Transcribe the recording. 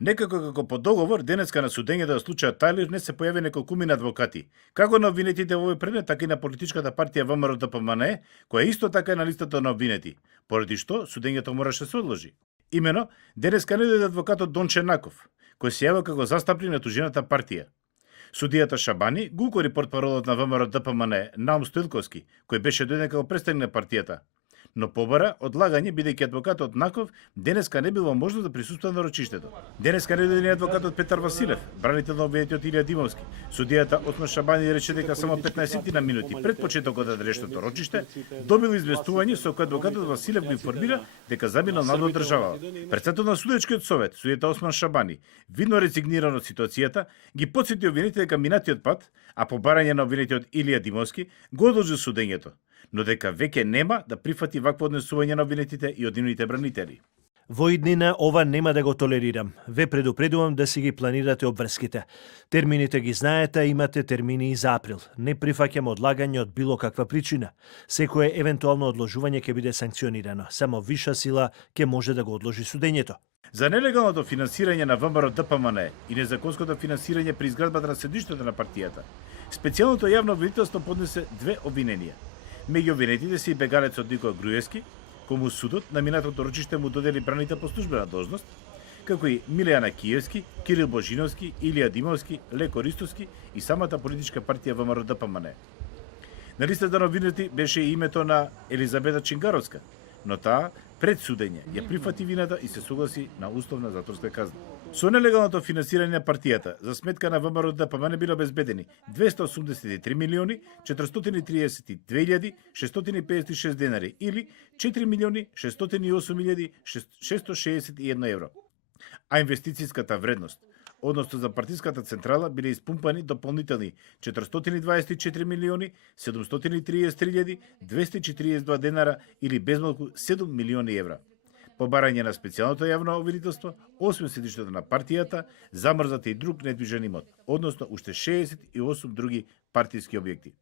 Некако како по договор, денеска на судењето за случајот Тајлер не се појави неколкумина адвокати. Како на обвинетите во овој предмет, така и на политичката партија ВМРО ДПМНЕ, која исто така е на листата на обвинети, поради што судењето мораше се одложи. Имено, денеска не дојде адвокатот Донче Наков, кој се јавил како застапник на тужената партија. Судијата Шабани го укори портпаролот на ВМРО ДПМНЕ Наум Стоилковски, кој беше дојден како представник на партијата, но побара одлагање бидејќи адвокатот Наков денеска не бил во можност да присуствува на рочиштето. Денеска не дојде ни адвокатот Петар Василев, бранител на обвинетиот Илија Димовски. Судијата Осман Шабани рече дека само 15 на минути пред почетокот на денешното рочиште добил известување со кој адвокатот Василев го информира дека заминал надвор од државата. Председател на судечкиот совет, судијата Осман Шабани, видно резигниран од ситуацијата, ги потсети обвинетите дека минатиот пат, а по барање на обвинетиот Илија Димовски, го одложи судењето, но дека веќе нема да прифати вакво однесување на обвинетите и од нивните бранители. Во иднина ова нема да го толерирам. Ве предупредувам да си ги планирате обврските. Термините ги знаете, имате термини и за април. Не прифаќам одлагање од било каква причина. Секое евентуално одложување ќе биде санкционирано. Само виша сила ќе може да го одложи судењето. За нелегалното финансирање на ВМРО ДПМНЕ и незаконското финансирање при изградбата на седиштето на партијата, специјалното јавно обвинителство поднесе две обвиненија. Меѓу обвинетите се и бегалецот Никола Груевски, кому судот на минатото рочиште му додели бранител по службена должност, како и Милејана Киевски, Кирил Божиновски, Илија Димовски, Леко Ристовски и самата политичка партија ВМРО ДПМНЕ. На листата на обвинети беше и името на Елизабета Чингаровска, но таа пред судење ја прифати вината и се согласи на условна затворска казна. Со нелегалното финансирање на партијата за сметка на ВМРО ДПМНЕ било обезбедени 283 милиони 432 656 денари или 4 милиони 608 661 евро. А инвестицијската вредност, односно за партиската централа, биле испумпани дополнителни 424 милиони 733 242 денара или безмалку 7 милиони евра. По барање на специјалното јавно обвинителство, освен седиштето на партијата, замрзат и друг недвижен имот, односно уште 68 други партиски објекти.